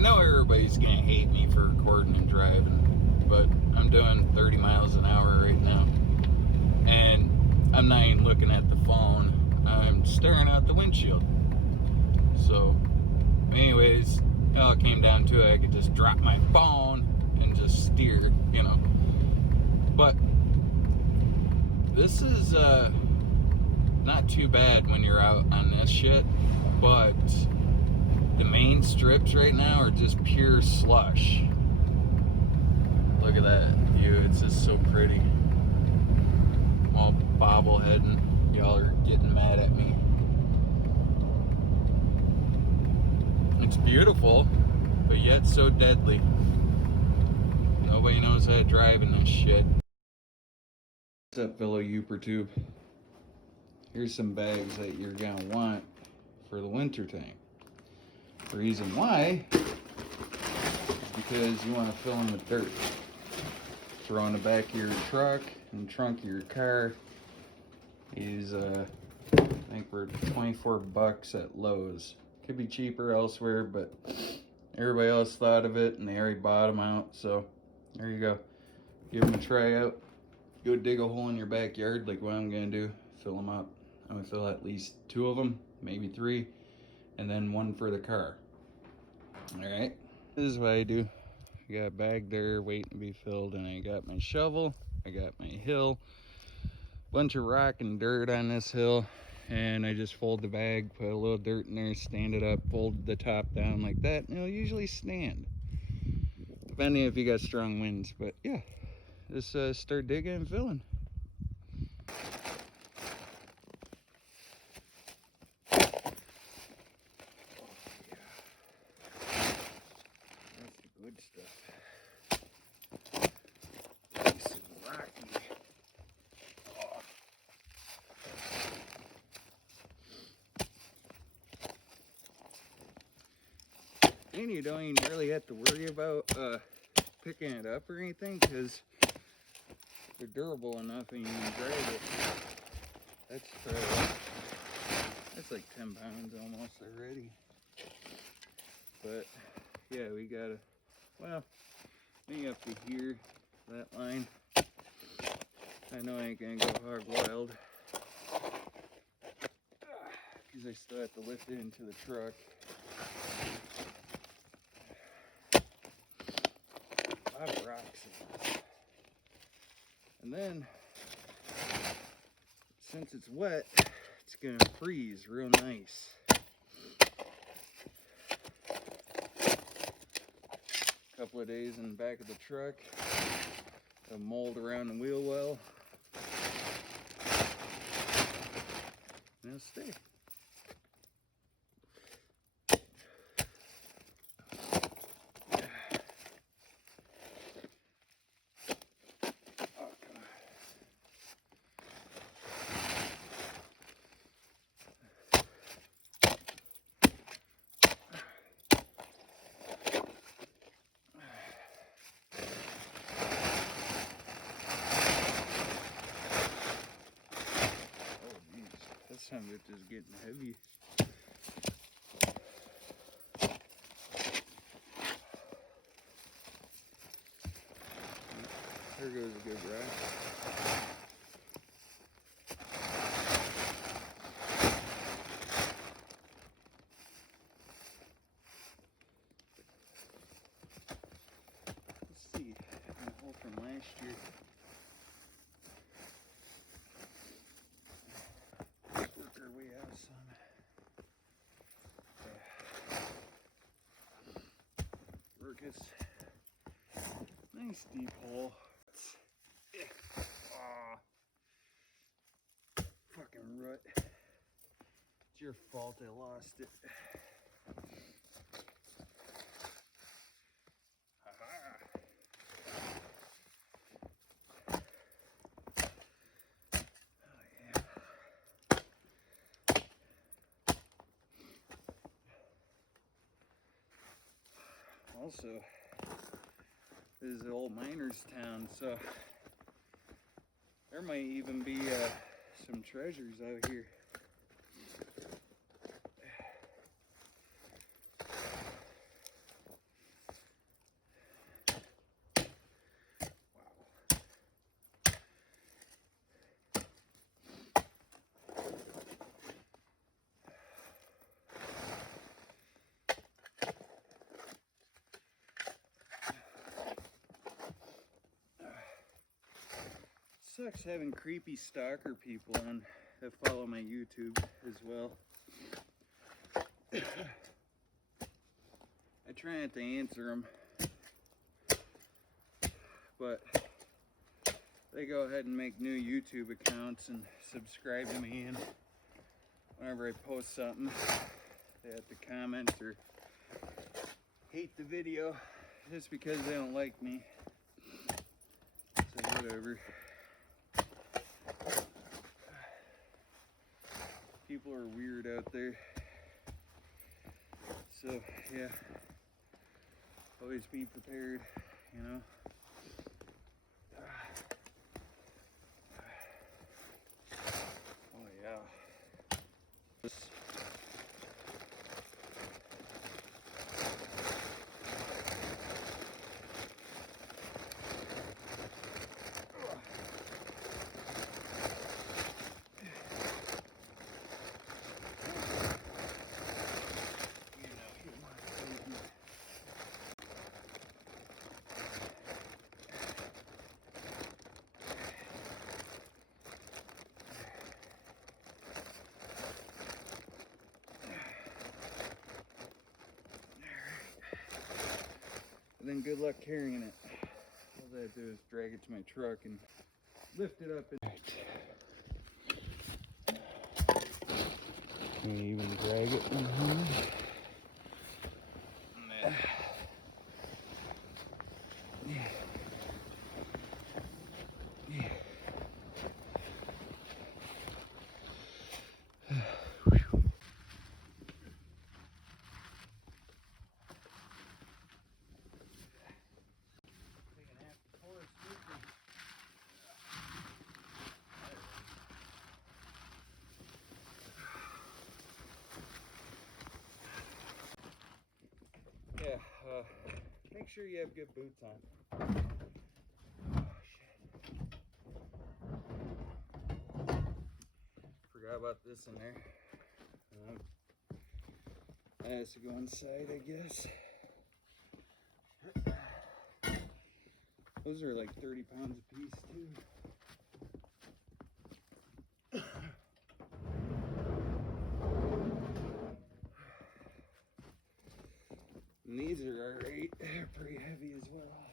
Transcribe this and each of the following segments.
know everybody's gonna hate me for recording and driving, but I'm doing 30 miles an hour right now. And I'm not even looking at the phone. I'm staring out the windshield. So, anyways, it all came down to it. I could just drop my phone and just steer, you know. But this is not too bad when you're out on this shit. But the main strips right now are just pure slush. Look at that view. It's just so pretty. I'm all bobbleheading. Y'all are getting mad at me. It's beautiful, but yet so deadly. Nobody knows how to drive in this shit. What's up, fellow Yooper tube? Here's some bags that you're gonna want for the winter time. The reason why is because you want to fill them with dirt. Throw in the back of your truck and trunk of your car is I think we're 24 bucks at Lowe's. Could be cheaper elsewhere, but everybody else thought of it and they already bought them out, so there you go. Give them a try out. Go dig a hole in your backyard like what I'm gonna do. Fill them up. I'm gonna fill at least 2 of them, maybe 3, and then 1 for the car. Alright, this is what I do. I got a bag there waiting to be filled, and I got my shovel, I got my hill, bunch of rock and dirt on this hill, and I just fold the bag, put a little dirt in there, stand it up, fold the top down like that, and it'll usually stand. Depending if you got strong winds, but yeah, just start digging and filling. Good stuff. Nice and rocky. Oh. And you don't even really have to worry about picking it up or anything because they're durable enough and you can drag it. That's like 10 pounds almost already. But yeah, we gotta, well, maybe up to here, that line. I know I ain't gonna go hog wild because I still have to lift it into the truck. A lot of rocks in this. And then, since it's wet, it's gonna freeze real nice. Couple of days in the back of the truck, the mold around the wheel well, and it'll stay. Some of it is getting heavy. There goes a good rock. Let's see, a hole from last year. Nice deep hole. Fucking rut. It's your fault I lost it. Also, this is an old miner's town, so there might even be some treasures out here. sucks having creepy stalker people on that follow my YouTube as well. I try not to answer them, but they go ahead and make new YouTube accounts and subscribe to me, and whenever I post something, they have to comment or hate the video just because they don't like me. So whatever. People are weird out there. So yeah, always be prepared, you know. Oh yeah. And then good luck carrying it. All I do is drag it to my truck and lift it up. Can you even drag it from here? Yeah, make sure you have good boots on. Oh, shit. Forgot about this in there. That has to go inside, I guess. Those are like 30 pounds a piece, too. And these are alright, they're pretty heavy as well.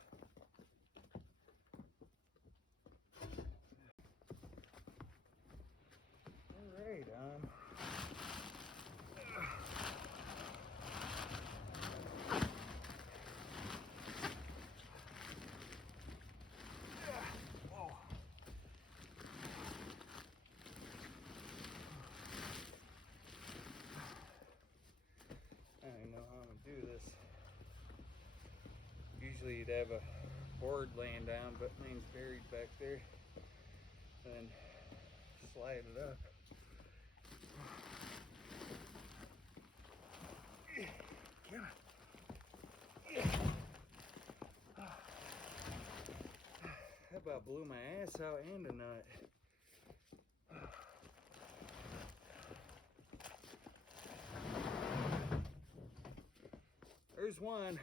Alright, whoa. I don't know how I'm gonna do this. Usually you'd have a board laying down, but mine's buried back there. And slide it up. That about blew my ass out and a nut. There's one.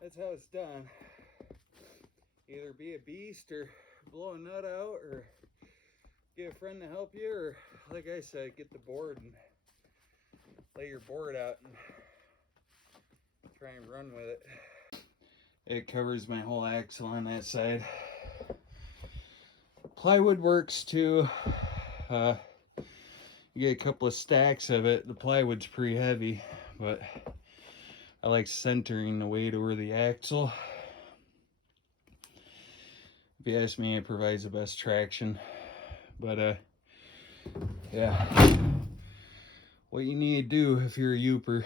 That's how it's done. Either be a beast or blow a nut out, or get a friend to help you, or like I said, get the board and lay your board out and try and run with it. It covers my whole axle on that side. Plywood works too. You get a couple of stacks of it. The plywood's pretty heavy, but I like centering the weight over the axle. If you ask me, it provides the best traction. But yeah, what you need to do if you're a Yooper,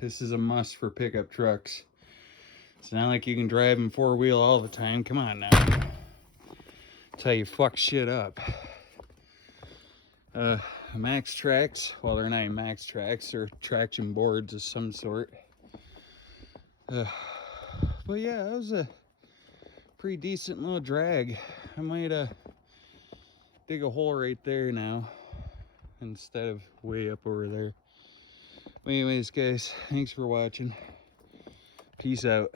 this is a must for pickup trucks. It's not like you can drive them four-wheel all the time. Come on now. That's how you fuck shit up. Max tracks, well, they're not max tracks, they're traction boards of some sort. But yeah, that was a pretty decent little drag. I might dig a hole right there now instead of way up over there. But anyways, guys, thanks for watching. Peace out.